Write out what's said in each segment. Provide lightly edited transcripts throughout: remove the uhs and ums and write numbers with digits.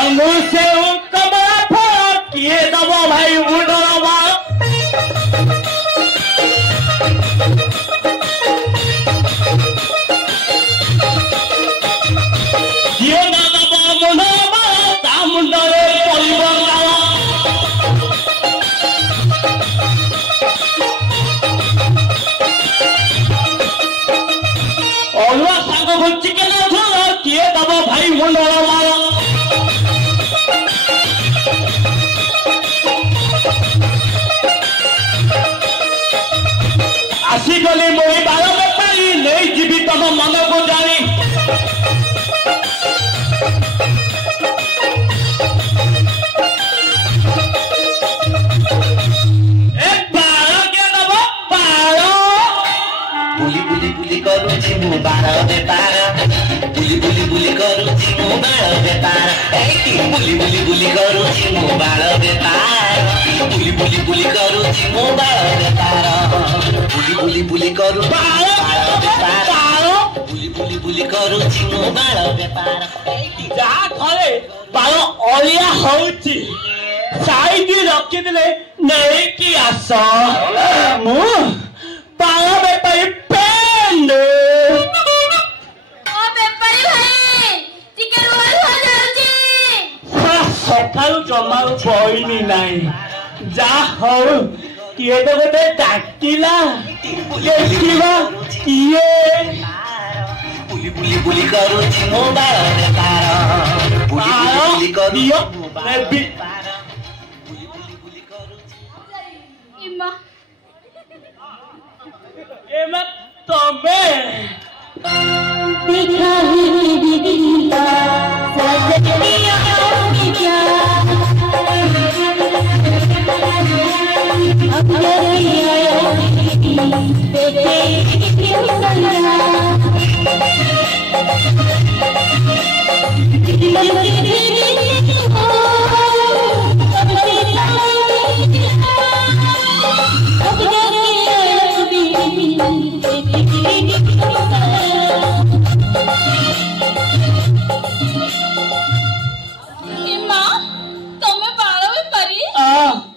अंगूर से कमरा फल किए दबो भाई उड़वा ये ना दबो मुंडवा ता मुंडरे परिबंगा अलुआ साग भुच्ची के ना थो किए दबो भाई मुंडवा आसिगली मोई बाल बेपारी नहीं जीवी तम मन को जानी बुली करूची मु बाल बेपार बुली करूची मु बाल बेपार बुली करूची मु बाल बेपार बुली करूची मु बाल बेपार बुली करू बाल बेपार बुली करूची मु बाल बेपार जा घरे बाल अलिया होउची साइड रखी देले नहीं कि आस मु बाल बेपारी पेंड ओ बेपारी भाई टिके रोल हो जाउची सकाळु जमाउ पइनी नाही जा हो किए तो गोटे डाकिला देखिबा किए बुली करूची मु बाल बेपार बुली करूची मु बाल बेपार बुली करूची इम्मा एमा तमे देखा ही दीदा सजनिया की क्या अब आया देखे क्यों सजना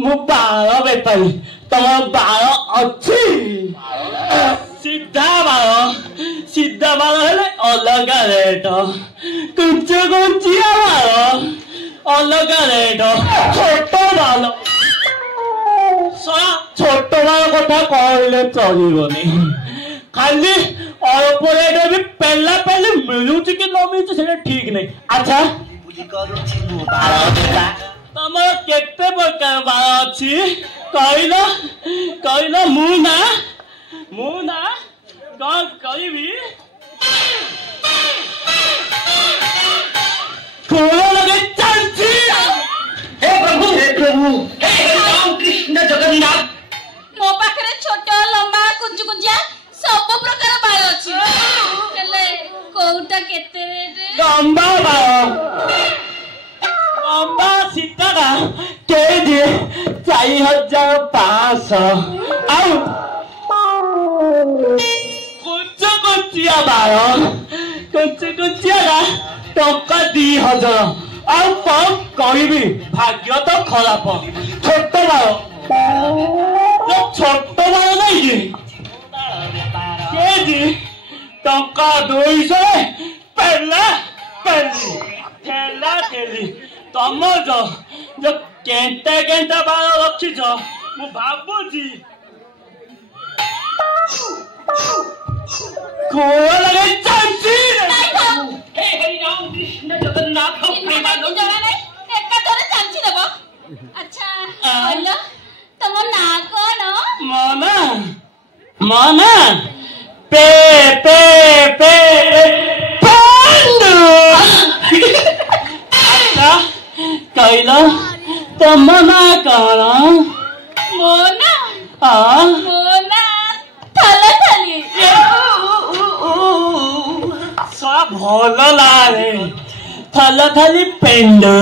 मु बाल बेपारी तुम बाल अच्छी सीधा बाल हेले अलग रेट कुछ कुचिया बाल अलग रेट छोट बाल छोट बाल कथा कहले चलबनी खाली अल्प रेट भी पहला पहले मिलूची कि न मिलूची से ठीक नहीं अच्छा तम केते प्रकार बाल अच्छी कहल मुना कौन कहबी खोलो लगे चलती हे प्रभु हे राम कृष्ण जगन्नाथ मो पाखरे छोट लंबा कुंजु कुंजिया सब प्रकार बाल अछि हेले कोउटा केते रे लंबा बाल लंबा सीता केजी 4500 आउ कुछ कुचिया बाल कुचिया टंका 2000 आउ कौन कहबी भाग्य तो खराब छोट बाल छोट बाल नहीं केजी टंका 200 पहला ठेली तम जो केंटा बाल रखी मु भाबुची खोल लगे चलती हे हरि राम कृष्ण जगन्नाथ प्रेमानंद एका थोड़े चांची देबो अच्छा बोलो तुम ना कोन मना पे पांडु अच्छा कहला तुम ना कौन मोना हाँ मोना थले थली सब भल लागे थल थली पेंडु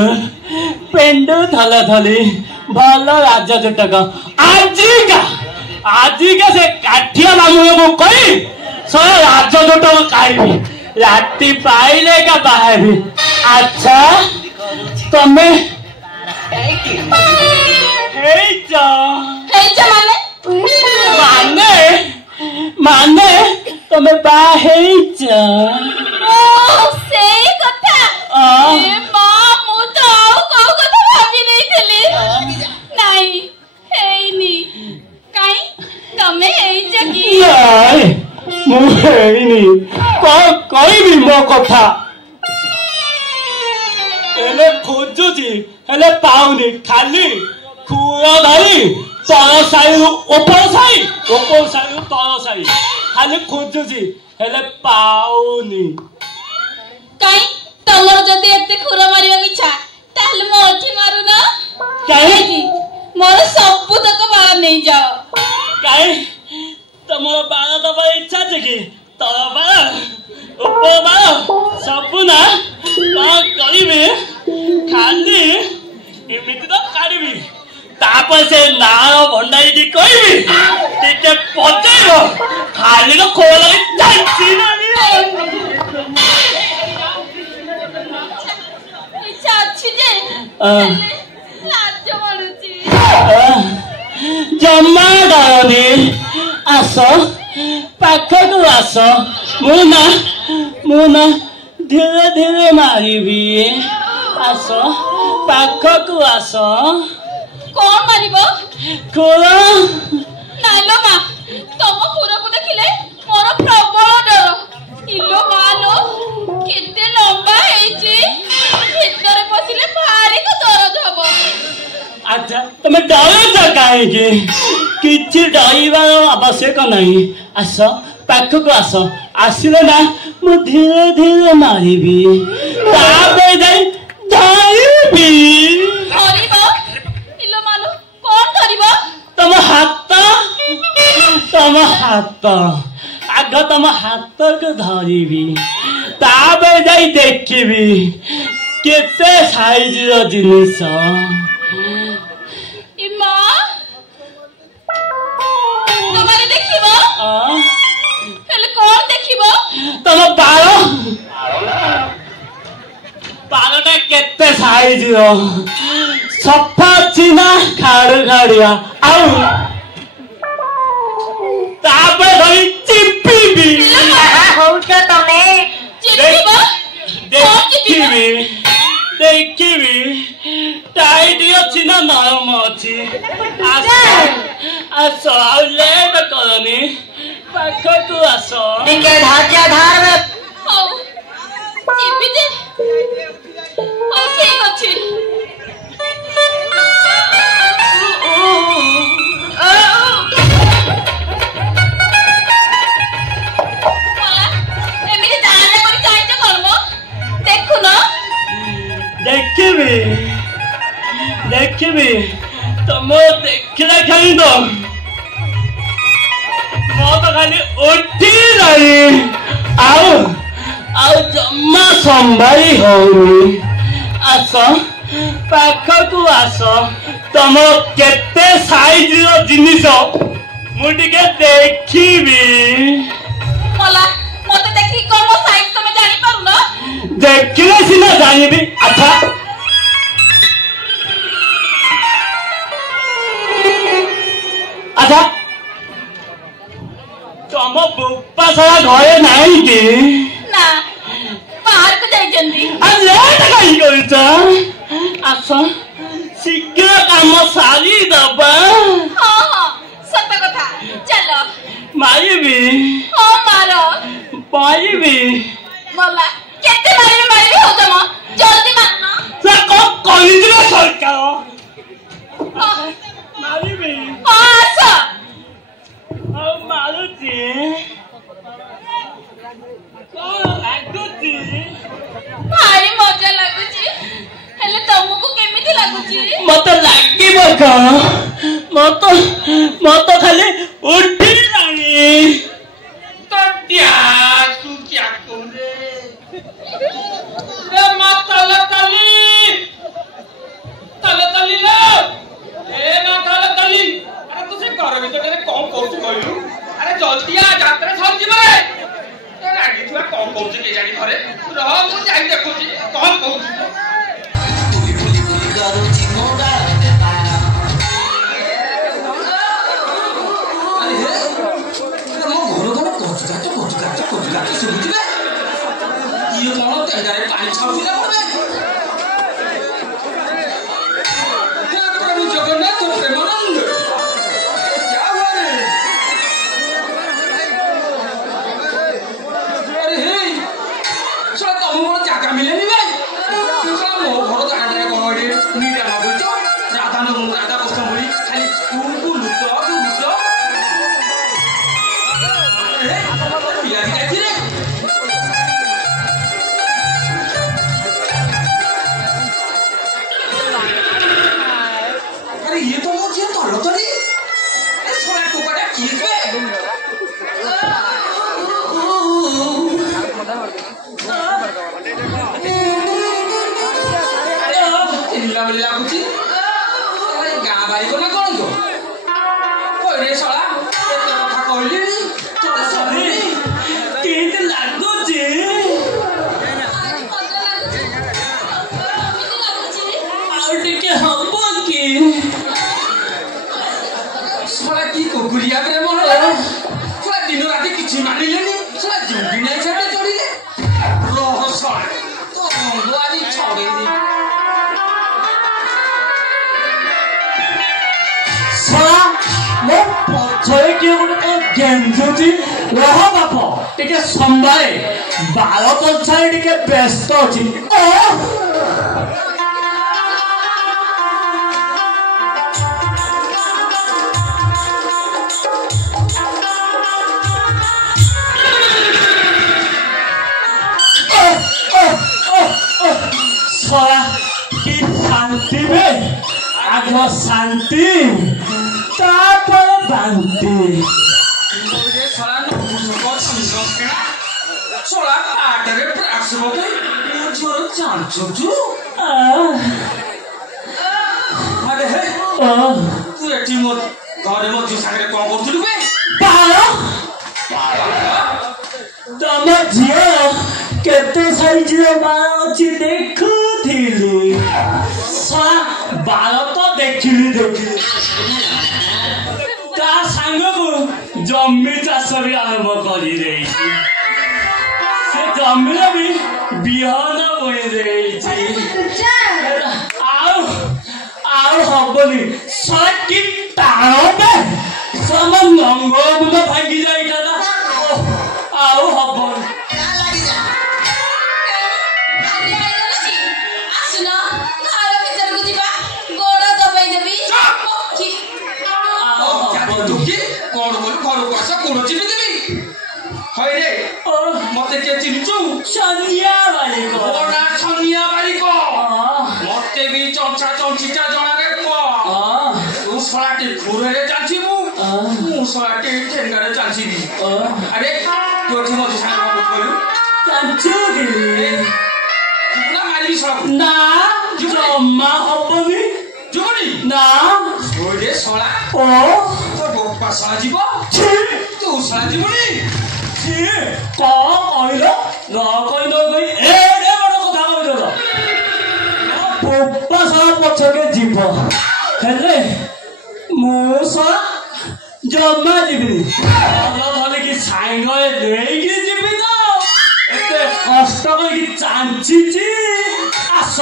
थल थली भल राज जुटक आजिका से काठिया मामू को कही सब राज जुटक खाइबी राति पाइले का बाहर अच्छा ତମେ ମାନେ ତମେ ବାହା ହେଇଛ? ସେଇ କଥା ମୁଁ ତ ଆଉ କୋଉ କଥା ଭାବି ନେଇଥିଲି। ନାଇଁ ହେଇନି। କାଇଁ ତମେ ହେଇଛ କି? ନାଇଁ ମୁଁ ହେଇନି। କଣ କହିବି ମୋ କଥା? ହେଲେ ଖୋଜୁଛି ହେଲେ ପାଉନି। ଖାଲି ଖୁଅ ଧରି ତଳ ସାହିରୁ ଉପର ସାହି, ଉପର ସାହିରୁ ତଳ ସାହି ଖାଲି ଖୋଜୁଛି ହେଲେ ପାଉନି। କାଇଁ ତମର ଯଦି ଏତେ ଖୁର ମାରିବାକୁ ଇଚ୍ଛା ତାହେଲେ ମୋ ଏଠି ମାରୁନ। କାହିଁକି? ମୋର ସବୁତକ ବାଳ ନେଇଯାଅ। କାହିଁ ତମର ବାଳ ଦବା ଇଚ୍ଛା ଅଛି କି? ତଳ ବାଳ ଉପର ବାଳ ସବୁ ନା। କଣ କରିବି? ଖାଲି ଏମିତି ତ କାଢିବି, ତାପରେ ସେ ନାଳ ଭଣ୍ଡାରୀ କହିବି ଟିକେ ପଚେଇବ, ଖାଲି ତ ଖୋଳ ଚାଲିଛି। ଇଚ୍ଛା ଅଛି ଯେ ଲାଜ ମାଡୁଛି। ଜମା ଡରନି, ଆସ ପାଖକୁ ଆସ। ମୁଁ ନା ଧୀରେ ଧୀରେ ମାରିବି। ଆସ ପାଖକୁ ଆସ। କଣ ମାରିବ? ଖୋଳ। ନାଇଲୋ ମା, ତମ ଖୁରକୁ ଦେଖିଲେ ମୋର ପ୍ରବଳ ଡର। ଇଲୋ ମାଲୋ, କେତେ ଲମ୍ବା ହେଇଛି। ଭିତରେ ପଶିଲେ ଭାରି ଦରଦ ହବ। ଆଚ୍ଛା ତମେ ଡରୁଛ କାହିଁକି? କିଛି ଡରିବାର ଆବଶ୍ୟକ ନାହିଁ। ଆସ ପାଖକୁ ଆସ। ଆସିଲେ ନା ମୁଁ ଧୀରେ ଧୀରେ ମାରିବି, ତାପରେ ଯାଇ ଧରିବି। ଧରିବ? ଇଲୋ ମାଲୋ, କଣ ଧରିବ? ତମ ହାତ ଆଗ ତମ ହାତକୁ ଧରିବି, ତାପରେ ଯାଇ ଦେଖିବି କେତେ ସାଇଜର ଜିନିଷ। ମା ତମେ ଦେଖିବ? ହେଲେ କଣ ଦେଖିବ? ତମ ବାଳଟା କେତେ ସାଇଜର, ସଫା ଅଛି ନା ଖାଡୁ ଖାଡିଆ? ଆଉ ତାପରେ ଧରି ଚିପିବି। ହଉଛ ତମେ? ଦେଖିବି ଟାଇଟ୍ ଅଛି ନା ନରମ ଅଛି। ଆସ ଆଉ ଲେଟ୍ କରନି, ପାଖକୁ ଆସ। ଟିକେ ଧୈର୍ଯ୍ୟ ଧର। ହଉ ଯିବି ଯେ। ହଉ ଠିକ ଅଛି। ଏମିତି ତାହେଲେ କରି ଚାହିଁଛ କଣ ମ? ଦେଖୁନ? ଦେଖିବି ତମ ଦେଖିଲା ଖାଲି ତ ମୋ ତ ଖାଲି ଉଠିଲାଣି, ଆଉ ଜମା ସମ୍ଭାଳି ହଉନି। ଆସ ପାଖକୁ ଆସ। ତମର କେତେ ସାଇଜର ଜିନିଷ ମୁଁ ଟିକେ ଦେଖିବି। ମତେ ଦେଖିକି କଣ ମୋ ସାଇଜ ତମେ ଜାଣିପାରୁନ? ଦେଖିଲେ ସିନା ଜାଣିବି। ଆଚ୍ଛା ତମ ବୋପା ସାରା ଘରେ ନାହିଁ କି? ନା, ବାହାରକୁ ଯାଇଛନ୍ତି। ଲେଟ୍ କାହିଁ କରୁଛ? ଆସ ଶୀଘ୍ର କାମ ସାରିଦବା। ହଁ ସତ କଥା। ଚାଲ ମାରିବି। ହଁ ମାର। ମାରିବି। ମଲା କେତେ ମାରିବି ହଉଛ ମ? ଜଲ୍ଦି ମାରୁନ। ସେ କଣ କରିଯିବେ ସରକାର? ମାରିବି। ହଁ ଆସ। ଆଉ ମାରୁଛି। କଣ ଲାଗୁଛି? ଭାରି ମଜା ଲାଗୁଛି। ହେଲେ ତମକୁ କେମିତି ଲାଗୁଛି? ମତେ ଲାଗିବ କଣ? ମତ ଖାଲି ଉଠିଲାଣି। କଣ କହୁଛି କେଜାଣି ଘରେ ରହ, ମୁଁ ଯାଇ ଦେଖୁଛି କଣ କହୁଛି। କରୁଛି ମୋ ଗାଁରେ ପାଳ ଆରେ ହେ ମୋ ଘର କଣ କଚୁକାଚ ଶୁଭୁଛି ଇଏ କଣ ତେଣ୍ଡାରେ ପାଣି ଛାଉଛି ନା ପଡେ हे प्रभु जगन्नाथ प्रेमानंद क्या हुआ रे अरे हे चल तुम बड़ जागा मिलेनी भाई चल मो घर दांडे कौन रे नीड़ा मागुच राधा कृष्ण बोली खाली तू लुट पिला भी जाती रे अरे ये तो मुझे तलो तली ए छोरा टुकड़ा किए बे अरे तिल्ला बिल्ला कुछ अरे गां बारी को ना कोन को कोई रे साला एते कथा कहली तो सरी केते लागो जे आउ टिके हबो की साला की कुकुरिया प्रेम होला साला दिन राति किछि मानिलेनी साला जोगी नै छाडे जोड़िले रोह साला तो मंगवारी छोड़े दी साला मो पछरे के गुटे गेंजुची रोह बाप टिके संभाळे बाल कलछाई टिके व्यस्त अछि ओ साला की शांति में आगो शांति तापर बांति मुझे साला न बुझको संस्कृत साला आटरे प्रास बके छोरो चांचुचु अरे हे तू एठी मो घरे मो सागरे कोन करथुलु बे पालो तम झियो केते साइज रे बाल अछि देखुथिली सा बाल तो देखिली ता संग को जम्मी चाष भी आरंभ करी रही से जम्मी भी बिहन बोई रही आउ हबनी सा की तारो में सम नंगो मुंड भागी जाई दादा आउ हबनी मते के चिन्चु सनिया बारी को ओरा सनिया बारी को मते भी चंचा चंचिटा जणा रे को तू सलाटी घुरे जाछि मु सलाटी ठेंगारे जाछि दी अरे तोठी मते सांग को बोलु चांचु दिले जुना मारी सब ना जम्मा हबनी जुगनी ना ओरे सला ओ तो गोपा सला जीव छी तू सला जीवनी कहिल न कहि ए बड़ कथा कहिल पोपा सारा पछके जीव हेले मो सारा जम्मा जीवी भले कि सांग लेकी जीवी तो एते कष्ट करके चांची आस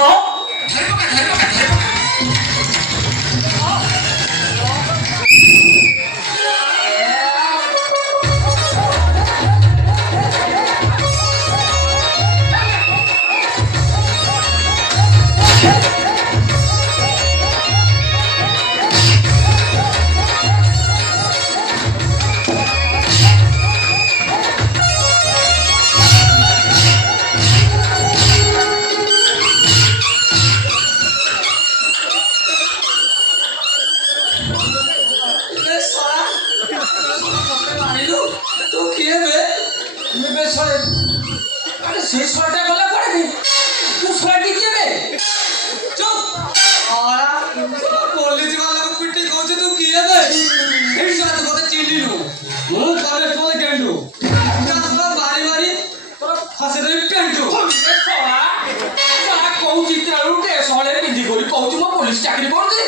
पुलिस चाकरी କରୁଛି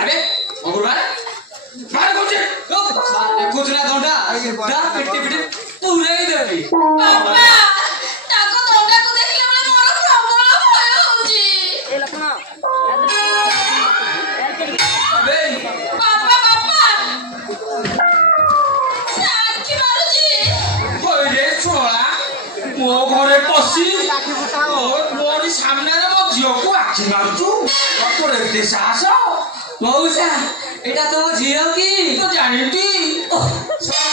ଆରେ ଅଗୁରବାର ମାର କରୁଛି ଦେଖୁଛୁ ନା ଦଣ୍ଡା ପିଟି ପିଟି ପୁରେଇ ଦେବି ବାପା ତାଙ୍କ ଦଣ୍ଡାକୁ ଦେଖିଲେ ବେଳେ ମୋର ପ୍ରବଳ ଭୟ ହଉଛି ବାପା ବାପା ସେ ଆଖି ମାରୁଛି ହଇରେ ଶୁଣଳା ମୋ ଘରେ ପଶି ମୋରି ସାମ୍ନାରେ ମୋ ଝିଅକୁ ଆଖି ମାରୁଛୁ ତୋର ଏତେ ସାହସ ମଉସା ଏଇଟା ତମ ଝିଅ କି ତୁ ଜାଣିଟି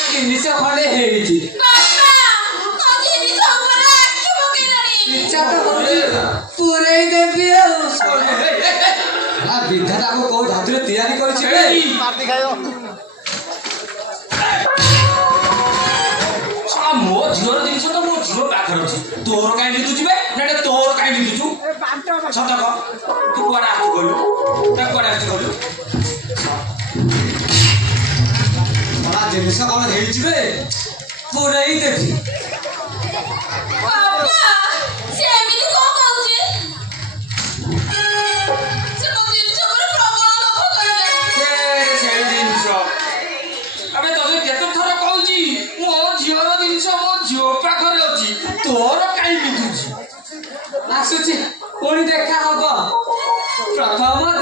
ଜିନିଷ ଖଣ୍ଡେ ହେଇଛି ବାପା ମୋ ଜିନିଷ ଉପରେ ଆଖି ପକେଇଲାଣି ଇଚ୍ଛା ତ ହଉଛି ପୁରେଇ ଦେବି ଆଉ ବିଧାତାକୁ କୋଉ ଧାତୁରେ ତିଆରି କରିଛି ମୋ ଝିଅର ଜିନିଷ ତ ମୋ ଝିଅ ପାଖରେ ଅଛି ତୋର କାହିଁ ବିକୁଛୁ ବେ ନା ତୋର କାହିଁ ବିକୁଛୁ ସତ କହ ତୁ କୁଆଡେ ଆସିଛୁ କହିଲୁ କୁଆଡେ ଆସିଛୁ କହିଲୁ ଜିନିଷ କଣ ହେଇଛି ବେ ପୁରେଇ ଦେବି ବାପା ସେ ଏମିତି କଣ କହୁଛି ସେ ମୋ ଜିନିଷ ଉପରେ ପ୍ରବଳ ଲୋଭ କଲାଣି ସେଇ ଜିନିଷ ଆବେ ତତେ କେତେ ଥର କହୁଛି ମୋ ଝିଅର ଜିନିଷ ମୋ ଝିଅ ପାଖରେ ଅଛି ତୋର କାହିଁ ବିକୁଛି ଆସୁଛି ପୁଣି ଦେଖା ହବ ପ୍ରଥମ